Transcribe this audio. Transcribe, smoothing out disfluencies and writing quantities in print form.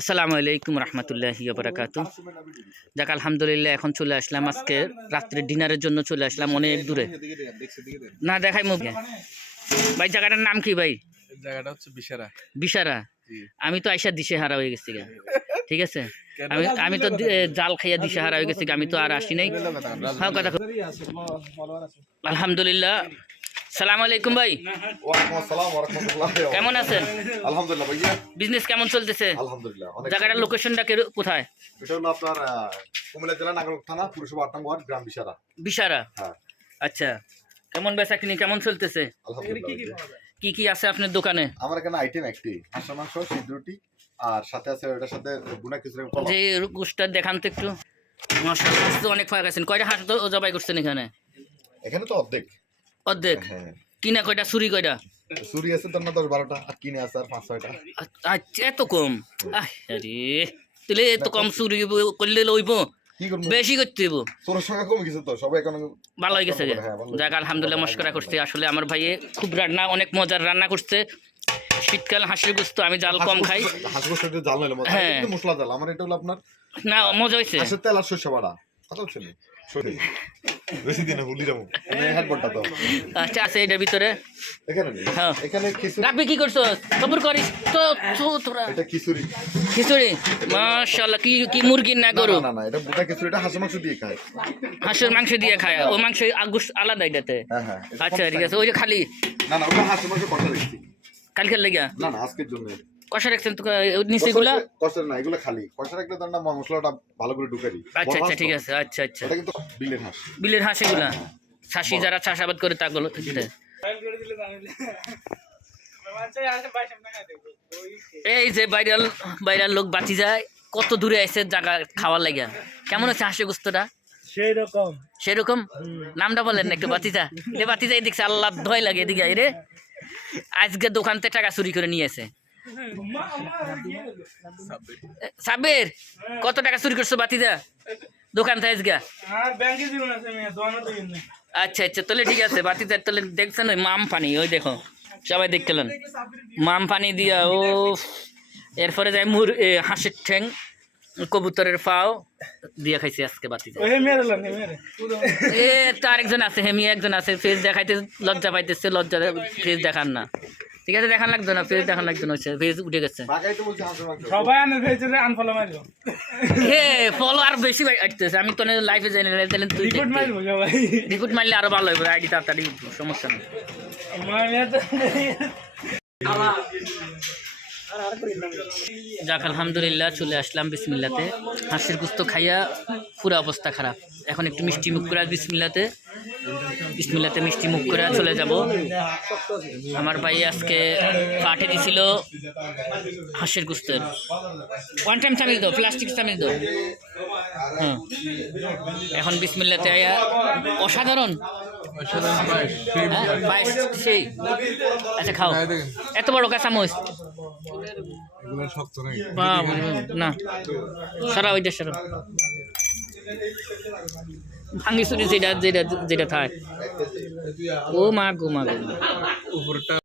আসসালামু আলাইকুম রহমতুল্লাহি ওয়া বারাকাতুহু। যাক আলহামদুলিল্লাহ, এখন চলে আসলাম আজকে রাত্রে ডিনারের জন্য চলে আসলাম অনেক দূরে। না দেখাই মুখ ভাই। জায়গাটার নাম কি ভাই? জায়গাটা হচ্ছে বিশারা। বিশারা? আমি তো আইসা দিশে হারা হয়ে গেছি। ঠিক আছে, আমি তো জাল খাইয়া দিশে হারা হয়ে গেছি। আমি তো আর আসি নাই। হ্যাঁ কথা। আলহামদুলিল্লাহ। সালামু আলাইকুম ভাই। ওয়ালাইকুম আসসালাম ওয়া রাহমাতুল্লাহি। কেমন আছেন? আলহামদুলিল্লাহ ভাইয়া। বিজনেস কেমন চলতেছে? আলহামদুলিল্লাহ। জায়গাটার লোকেশনটা কোথায়? এটা হলো আপনার কুমিল্লা জেলা নাগরকোট থানা পুরসভা ৮ নং ওয়ার্ড গ্রাম বিশারা। বিশারা? হ্যাঁ। আচ্ছা, কেমন বেচা কিনি কেমন চলতেছে? আলহামদুলিল্লাহ। কি কি আছে আপনার দোকানে? আমার এখানে আইটেম একটি, হাঁসের মাংস, সিদ্ধ রুটি, আর সাথে আছে ওটার সাথে বুনা খিচুড়ি। যে গোশটা দেখান তো একটু। মাশাআল্লাহ, তো অনেক ফাঁক আছেন। কয়টা হাঁস তো জবাই করছেন এখানে? এখানে তো অর্ধেক। অর্ধেক? হ্যাঁ। কিনা কয়টা, চুরি কয়টা? চুরি আছে তো না ১০-১২টা, আর কিনে আছে আর ৫-৬টা। আচ্ছা, এত কম? আরে তাহলে এত কম চুরি করলে লইব? কি করব, বেশি করতে হইব। চোরের সংখ্যা কমে গেছে তো, সবাই এখন ভালো হয়ে গেছে। যাক আলহামদুলিল্লাহ, মশকরা করছে। আসলে আমার ভাইয়ে খুব রান্না, অনেক মজার রান্না করছে। শীতকাল হাঁসের গোস্ত, আমি জাল কম খাই। হাঁস গোশত জাল নিলাম, হ্যাঁ মশলা জাল। আমার এটা হলো আপনার না, মজা হয়েছে। হাঁসের তেল আর সরষে বাটা। কথা হচ্ছে না বেশি দিনে ভুলি যাবো হেডবোর্ডটা তো। আচ্ছা, আছে এটার ভিতরে। এখানে হ্যাঁ, এখানে খিচুড়ি। রাব্বি কি করছো? সবুর করিস তো তোরা। এটা খিচুড়ি। খিচুড়ি? মাশাআল্লাহ। কি কি মুরগির না গরু? না না, এটা বুটা খিচুড়িটা হাঁসের মাংস দিয়ে খায়। হাঁসের মাংস দিয়ে খায়? ও মাংস আগুস আলাদা এটাতে? হ্যাঁ হ্যাঁ। আচ্ছা ঠিক আছে। ওই যে খালি না না, ওটা হাঁসের মাংস কষা রাখছি। কালকের লেগা? না না, আজকের জন্য কষা রাখছেন তো নিচে গুলা? কষা না, এগুলো খালি কষা রাখলে তার না মশলাটা ভালো করে ঢুকে দিই। আচ্ছা আচ্ছা ঠিক আছে। আচ্ছা আচ্ছা, এটা কিন্তু বিলের হাঁস। বিলের হাঁস এগুলা? চাষি যারা চাষাবাদ করে তাগুলো? এই যে বাইরাল বাইরাল লোক বাঁচি যায়, কত দূরে আসে জায়গা খাওয়ার লাগা। কেমন হচ্ছে হাঁসের গোস্তটা? সেরকম? নামটা বলেন না একটু। বাতিজা রে, বাতিজা এই দেখছে, আল্লাহ ভয় লাগে। এদিকে রে, আজকে দোকান থেকে টাকা চুরি করে নিয়ে এসে। সাব্বির, কত টাকা চুরি করছো বাতিজা দোকান থেকে আজকে? আচ্ছা আচ্ছা, তাহলে ঠিক আছে। বাতিজা তাহলে দেখছেন ওই মাম পানি, ওই দেখো সবাই দেখলেন মাম পানি দিয়া। ও এরপরে যায় হাঁসের ঠ্যাং, কবুতরের পাও দিয়া খাইছে আজকে বাতিজা। এ তো আরেকজন আছে, হেমি একজন আছে, ফেস দেখাইতে লজ্জা পাইতেছে। লজ্জা ফেস দেখান না। ঠিক আছে, দেখান লাগতো না, ফেস দেখান লাগতো না। ফেস উঠে গেছে। ফলো আর বেশি আসতেছে। আমি তো লাইফে যাই না, তাহলে তুই রিপোর্ট মারলে আরো ভালো হবে। আইডি তাড়াতাড়ি, সমস্যা নেই। যাক আলহামদুলিল্লাহ, চলে আসলাম বিসমিল্লাতে। হাঁসের গোস্ত খাইয়া পুরো অবস্থা খারাপ। এখন একটু মিষ্টি মুখ করে বিসমিল্লাতে বিসমিল্লাতে মিষ্টি মুখ করে চলে যাব। আমার ভাই আজকে পাঠিয়ে দিছিল হাঁসের গোস্তের। ওয়ান টাইম চামিচ দাও, প্লাস্টিক চামিচ দাও। হ্যাঁ, এখন বিসমিল্লাতে আয়া অসাধারণ। সেই আচ্ছা খাও। এত বড় কাঁচা চামচ না, সারা ওইটা সারা ভাঙি চুরি যেটা যেটা যেটা থাকে। ও মা গো, মা গো।